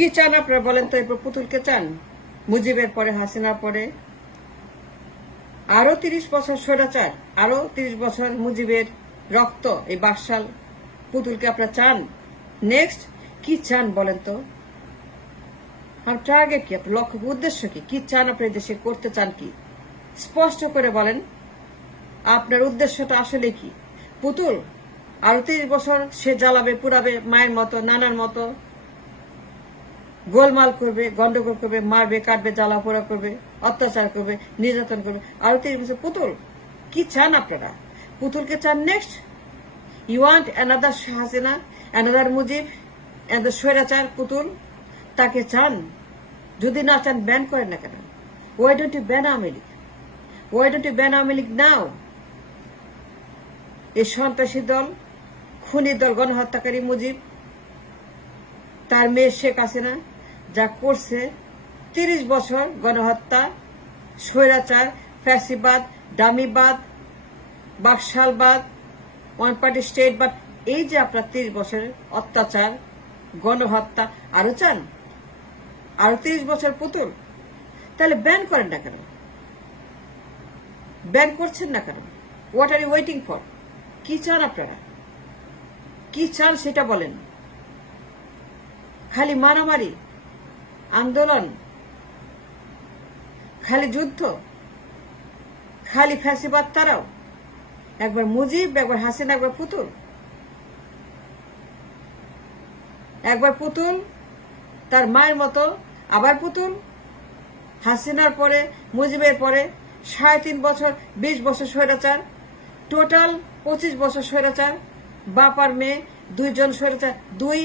কি চান আপনারা বলেন তো? এরপর পুতুলকে চান, মুজিবের পরে হাসিনার পরে আরো 30 বছর স্বৈরাচার, আরো 30 বছর মুজিবের রক্ত, এই বাকশাল পুতুলকে আপনারা চান? নেক্সট কি চান বলেন তো? আপনার টার্গেট কি? আপনার লক্ষ্য, উদ্দেশ্য কি চান? আপনার দেশে করতে চান কি? স্পষ্ট করে বলেন আপনার উদ্দেশ্যটা আসলে কি? পুতুল আরো 30 বছর সে জ্বালাবে, পুরাবে, মায়ের মতো, নানার মতো গোলমাল করবে, গন্ডগোল করবে, মারবে, কাটবে, জ্বালা পোড়া করবে, অত্যাচার করবে, নির্যাতন করবে আরো 30 বছর। পুতুল কি চান আপনারা? পুতুলকে চান next? You want another Hasina, another Mujib, another স্বৈরাচার পুতুল? তাকে চান? যদি না চান ব্যান করেন না কেন? Why don't you ban Awami League? Why don't you ban Awami League now? এই সন্ত্রাসী দল, খুনি দল, গণহত্যাকারী মুজিব, তার মেয়ে শেখ হাসিনা যা করছে, 30 বছর গণহত্যা, স্বৈরাচার, ফ্যাসিবাদ, ডামিবাদ, বাকশালবাদ, ওয়ান পার্টি স্টেটবাদ, এই যে আপনার 30 বছরের অত্যাচার, গণহত্যা আরো চান? আরো 30 বছর পুতুল? তাহলে ব্যান করেন না কেন? ব্যান করছেন না কেন? What are you waiting for? কি চান আপনারা? কি চান সেটা বলেন। খালি মারামারি, আন্দোলন, খালি যুদ্ধ, খালি ফ্যাসিবাদ তারাও? একবার মুজিব, একবার হাসিনা, একবার পুতুল। একবার পুতুল তার মায়ের মতো, আবার পুতুল। হাসিনার পরে, মুজিবের পরে 3.5 বছর, 20 বছর স্বৈরাচার, টোটাল 25 বছর স্বৈরাচার। বাপ আর মেয়ে 2 জন স্বৈরাচার, 2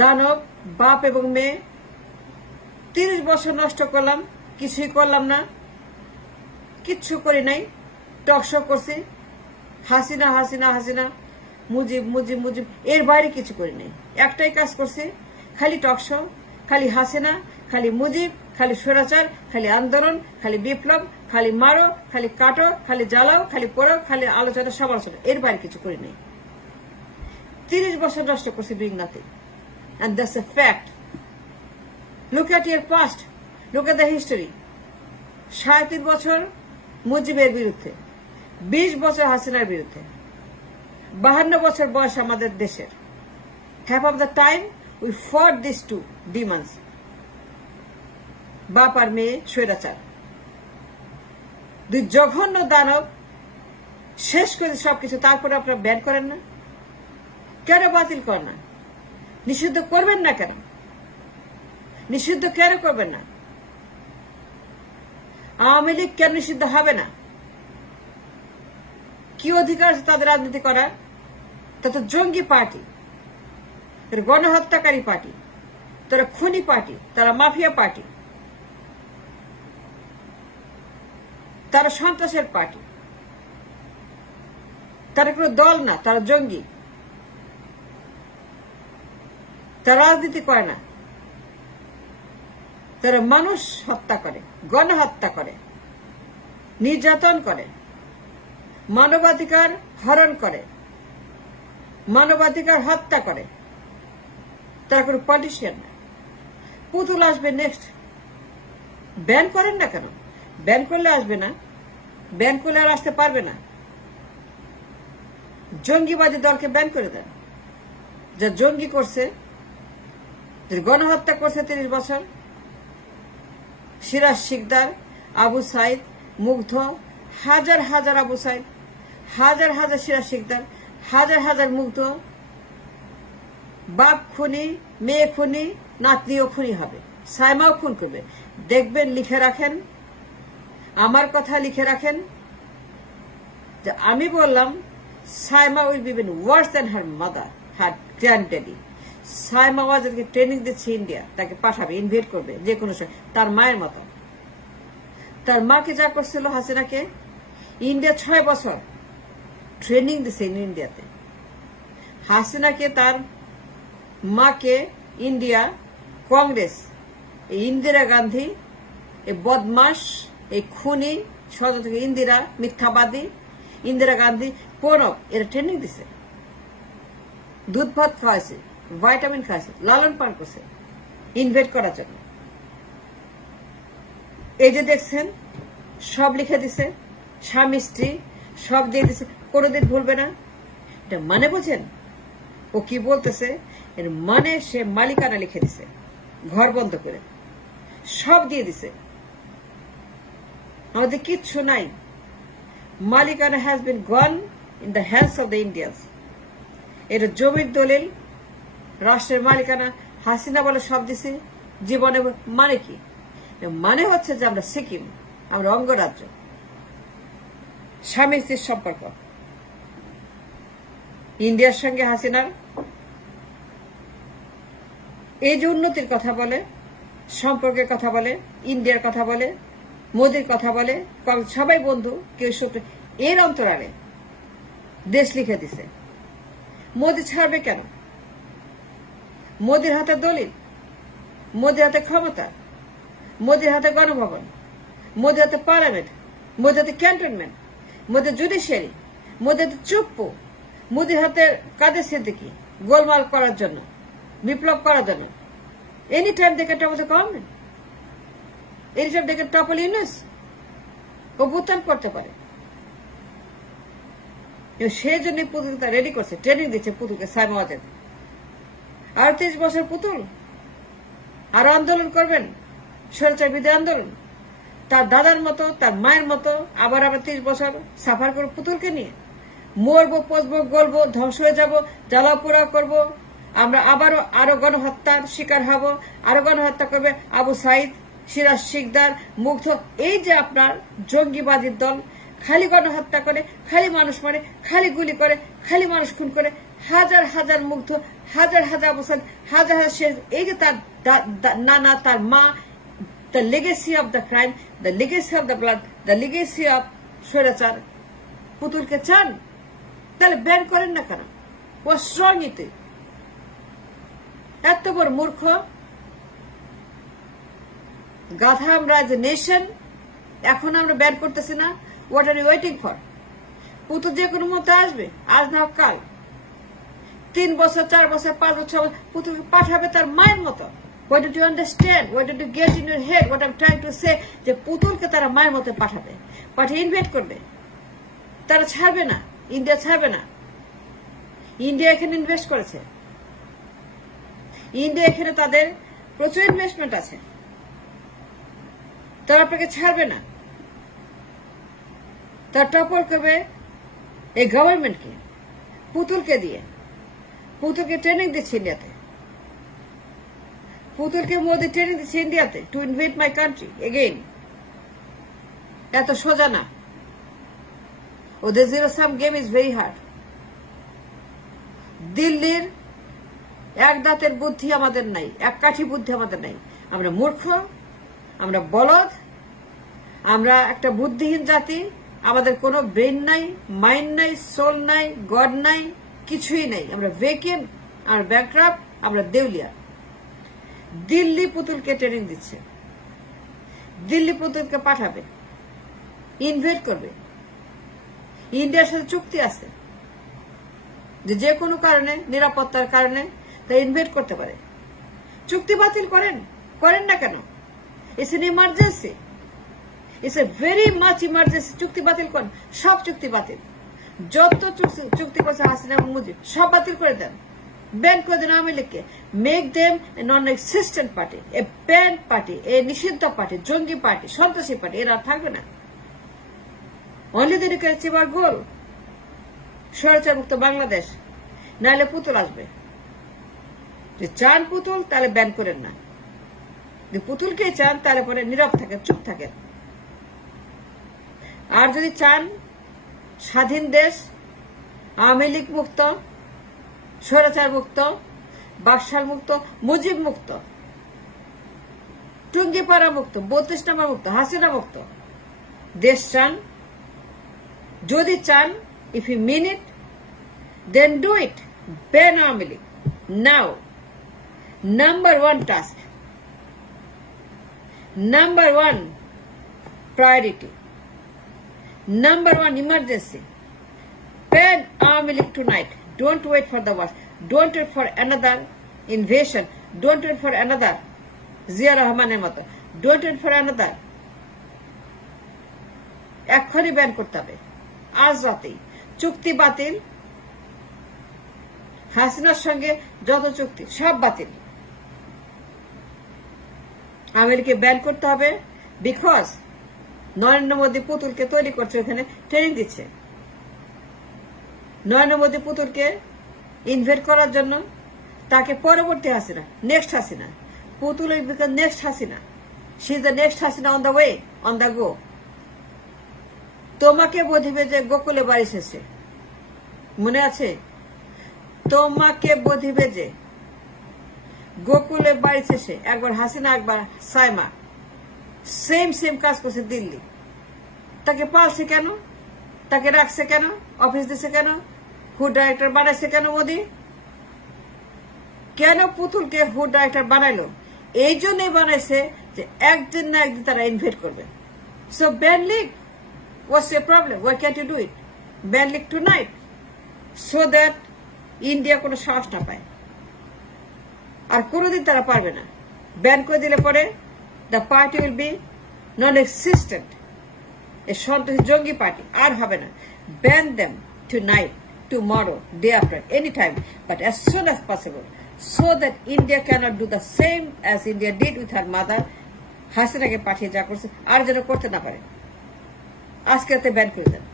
দানব, বাপ এবং মেয়ে। 30 বছর নষ্ট করলাম, কিছুই করলাম না, কিচ্ছু করি নাই। টকশো করছি, হাসিনা হাসিনা হাসিনা, মুজিব মুজিব মুজিব, এর বাইরে কিছু করি নাই। একটাই কাজ করছি, খালি টকশো, খালি হাসিনা, খালি মুজিব, খালি স্বৈরাচার, খালি আন্দোলন, খালি বিপ্লব, খালি মারো, খালি কাটো, খালি জ্বালাও, খালি পড়ো, খালি আলোচনা, সমালোচনা, এর বাইরে কিছু করি নাই। 30 বছর নষ্ট করছি doing nothing, and that's a fact. Look at your past, look at the history. 3.5 বছর মুজিবের বিরুদ্ধে, 20 বছর হাসিনার বিরুদ্ধে, 52 বছর বয়স আমাদের দেশের। Half of the time we fought these two demons, বাপ আর মেয়ে স্বৈরাচার, 2 জঘন্য দানব, শেষ করে সবকিছু। তারপরে আপনারা ব্যান করেন না কেন? বাতিল করেন না? নিষিদ্ধ করবেন না কেন? নিষিদ্ধ কেন করবেন না? আওয়ামী লীগ কেন নিষিদ্ধ হবে না? কি অধিকার আছে তাদের রাজনীতি করার? তা তো জঙ্গি পার্টি, গণহত্যাকারী পার্টি, তারা খুনি পার্টি, তারা মাফিয়া পার্টি, তারা সন্ত্রাসের পার্টি, তারা কোনো দল না, তারা জঙ্গি। তারা রাজনীতি করে না, তারা মানুষ হত্যা করে, গণহত্যা করে, নির্যাতন করে, মানবাধিকার হরণ করে, মানবাধিকার হত্যা করে। তারা কোনো পলিটিশিয়ান না। পুতুল আসবে নেক্সট। ব্যান করেন না কেন? ব্যান করলে আসবে না, ব্যান করলে আর আসতে পারবে না। জঙ্গিবাদী দলকে ব্যান করে দেন, যা জঙ্গি করছে, গণহত্যা করছে 30 বছর। সিরাজ শিকদার, আবু সাইদ, মুগ্ধ, হাজার হাজার আবু সাইদ, হাজার হাজার সিরাজ শিকদার, হাজার হাজার মুগ্ধ। বাপ খুনি, মেয়ে খুনি, নাতনিও খুনি হবে, সাইমাও খুন করবে। দেখবেন, লিখে রাখেন, আমার কথা লিখে রাখেন যে আমি বললাম Saima will be even worse than her mother, her granddaddy. Saima ওয়াজকে ট্রেনিং দিচ্ছে ইন্ডিয়া, তাকে পাঠাবে, ইনভাইট করবে যে কোনো সময়, তার মায়ের মতো। তার মাকে যা করছিল হাসিনাকে, ইন্ডিয়া 6 বছর ট্রেনিং দিচ্ছে ইন্ডিয়াতে। হাসিনাকে, তার মাকে ইন্ডিয়া কংগ্রেস, এই ইন্দিরা গান্ধী, এই বদমাস, এই খুনি, ষড়যন্ত্র ইন্দিরা, মিথ্যাবাদী ইন্দিরা গান্ধী, প্রণব, এরা ট্রেনিং দিছে, দুধ ভাত খাওয়াইছে, ভাইটামিন খাচ্ছে, লালন পালন করছে ইনভেট করার জন্য। এই যে দেখছেন সব লিখে দিছে, স্বামী স্ত্রী সব দিয়ে দিছে, কোনোদিন ভুলবে না। এটা মানে বোঝেন ও কি বলতেছে, এর মানে সে মালিকানা লিখে দিছে, ঘর বন্ধ করে সব দিয়ে দিছে, আমাদের কিচ্ছু নাই। মালিকানা has been gone in the hands of the Indians. এটা জমির দলিল, রাষ্ট্রের মালিকানা হাসিনা বলে সব দিছে জীবনে। মানে কি? মানে হচ্ছে যে আমরা সিকিম, আমরা অঙ্গরাজ্য। স্বামী স্ত্রীর সম্পর্ক, ইন্ডিয়ার সঙ্গে হাসিনার এই যে উন্নতির কথা বলে, সম্পর্কের কথা বলে, ইন্ডিয়ার কথা বলে, মোদির কথা বলে, সবাই বন্ধু, কেউ শত্রু। এর অন্তরালে দেশ লিখে দিছে। মোদি ছাড়বে কেন? মোদির হাতে দলিল, মোদির হাতে ক্ষমতা, মোদির হাতে গণভবন, মোদির হাতে পার্লামেন্ট, মোদির হাতে ক্যান্টনমেন্ট, মোদির জুডিশিয়ারি, মোদির হাতে চুপ্পু, মোদির হাতে কাদের সিদ্দিকি গোলমাল করার জন্য, বিপ্লব করার জন্য। এনি টাইম দেখে top of the government, any time দেখে টপ অফ ইউনিস ও বুতান করতে পারে। সেই জন্য পুতুলকে রেডি করছে, ট্রেনিং দিচ্ছে পুতুলকে। সাইমা ওয়াজেদ আর 30 বছর পুতুল আর আন্দোলন করবেন, স্বৈরাচার বিরোধী আন্দোলন, তার দাদার মতো, তার মায়ের মতো। আবার আমরা 30 বছর সাফার করবো পুতুলকে নিয়ে, মরবো, পচবো, গলবো, ধ্বংস হয়ে যাবো, জ্বালাপোড়া করবো। আমরা আরো গণহত্যার শিকার হব, আরো গণহত্যা করবে আবু সাইদ, সিরাজ শিকদার, মুগ্ধ। এই যে আপনার জঙ্গিবাদীর দল, খালি গণহত্যা করে, খালি মানুষ মারে, খালি গুলি করে, খালি মানুষ খুন করে, হাজার হাজার মুগ্ধ, হাজার হাজার আবু সাইদ, হাজার হাজার শেষ। এই যে তার নানা, তার মা, the legacy of the crime, the legacy of the blood, the legacy of স্বৈরাচার। পুতুলকে চান তাহলে ব্যান করেন না কেন? What's wrong with it? এত বড় মূর্খ গাধা আমরা যে নেশন, এখন আমরা ব্যান করতেছি না। What are you waiting for? Putul যে কোনো মতো আসবে, আজ না হোক কাল। 3 বছর, 4 বছর, 5 বছর পুতুলকে পাঠাবে তার মায়ের মতো। Why did you understand? Why did you get in your head what I'm trying to say? যে পুতুলকে তারা মায়ের মতো পাঠাবে, পাঠিয়ে ইনভেট করবে। তারা ছাড়বে না, ইন্ডিয়া ছাড়বে না। ইন্ডিয়া এখানে ইনভেস্ট করেছে, ইন্ডিয়া এখানে তাদের প্রচুর ইনভেস্টমেন্ট আছে। তারা আপনাকে ছাড়বে না। তারা টপর করবে এই গভর্নমেন্টকে, পুতুলকে দিয়ে। পুতুলকে ট্রেনিং দিচ্ছে ইন্ডিয়াতে, পুতুলকে মোদি ট্রেনিং দিচ্ছে ইন্ডিয়াতে to invade my country again. এত সোজা না। ওদের zero sum game is very hard. দিল্লির এক দাঁতের বুদ্ধি আমাদের নাই, এক কাঠি বুদ্ধি আমাদের নাই। আমরা মূর্খ, আমরা বলদ, আমরা একটা বুদ্ধিহীন জাতি। আমাদের কোনো ব্রেন নাই, মাইন্ড নাই, সোল নাই, গড নাই, কিছুই নাই। আমরা ভেকেন্ট, আমরা ব্যাংক্রাফট, আমরা দেউলিয়া। দিল্লি পুতুলকে ট্রেনিং দিচ্ছে, দিল্লি পুতুলকে পাঠাবে, ইনভেট করবে। ইন্ডিয়ার সাথে চুক্তি আছে যে কোনো কারণে, নিরাপত্তার কারণে তা ইনভেট করতে পারে। চুক্তি বাতিল করেন, করেন না কেন? It's an emergency, it's a very much emergency. চুক্তি বাতিল করেন, সব চুক্তি বাতিল। যত চুক্তি করছে হাসিনা এবং মুজিব সব বাতিল করে দেন, ব্যান করে দেন আওয়ামী লীগকে। মেক দেম এ নন এক্সিস্টেন্ট পার্টি, এ ব্যান পার্টি, এ নিষিদ্ধ পার্টি, জঙ্গি পার্টি, সন্ত্রাসী পার্টি। এরা থাকবে না। অনলি দিন ক্যান অ্যাচিভ আওয়ার গোল, স্বৈরাচার মুক্ত বাংলাদেশ। নাহলে পুতুল আসবে। যে চান পুতুল, তাহলে ব্যান করেন না। যদি পুতুলকে চান তাহলে পরে নীরব থাকেন, চুপ থাকেন। আর যদি চান স্বাধীন দেশ, আওয়ামী লীগ মুক্ত, স্বৈরাচার মুক্ত, বাকশাল মুক্ত, মুজিব মুক্ত, টুঙ্গিপাড়া মুক্ত, 32 নম্বর মুক্ত, হাসিনা মুক্ত দেশ চান, যদি চান, if you mean it, then do it. Ban Awami League now. Number 1 task, number 1 priority, number 1 emergency. Ban Army League tonight. Don't wait for the worst. Don't wait for another invasion. Don't wait for another Zia রহমানের মতো। Don't wait for another. এক্ষুনি ban করতে হবে, আজ রাতেই। চুক্তি বাতিল, হাসিনার সঙ্গে যত চুক্তি সব বাতিল। আমেরিকা ব্যান করতে হবে, বিকজ নরেন্দ্র মোদী পুতুলকে তৈরি করছে, ওখানে ট্রেনিং দিচ্ছে। নরেন্দ্র মোদী পুতুলকে ইনভেট করার জন্য, তাকে পরবর্তী Hasina, next Hasina, Putul is become next Hasina. She is the next Hasina on the way, on the go. তোমাকে বোঝিবে যে গোকুলে বাড়ি শেষে, মনে আছে? তোমাকে বোঝিবে যে গোকুলে বাড়ি শেষে। একবার হাসিনা, একবার সাইমা, সেম কাজ করছে দিল্লি। তাকে পালছে কেন? তাকে রাখছে কেন? অফিস দিছে কেন? হুড ডাইরেক্টর বানাইছে কেন মোদি? কেন পুতুলকে হুড ডাইরেক্টর বানাইলো? এই জন্যই বানাইছে যে একদিন না একদিন তারা ইনভেট করবে। So ban league, what's your problem? Why can't you do it? Ban leak tonight, so that India কোনো সাহস না পায়। আর কোনোদিন তারা পারবে না। ব্যান করে দিলে পরে the party will be non-existent. A সন্ত্রাসী জঙ্গি পার্টি আর হবে না। Ban them tonight, tomorrow, day after, anytime, but as soon as possible, so that India cannot do the same as India did with her mother. হাসিনাকে পাঠিয়ে যা করছে আর যেন করতে না পারে। আজকে রাতে ব্যান করে দেন।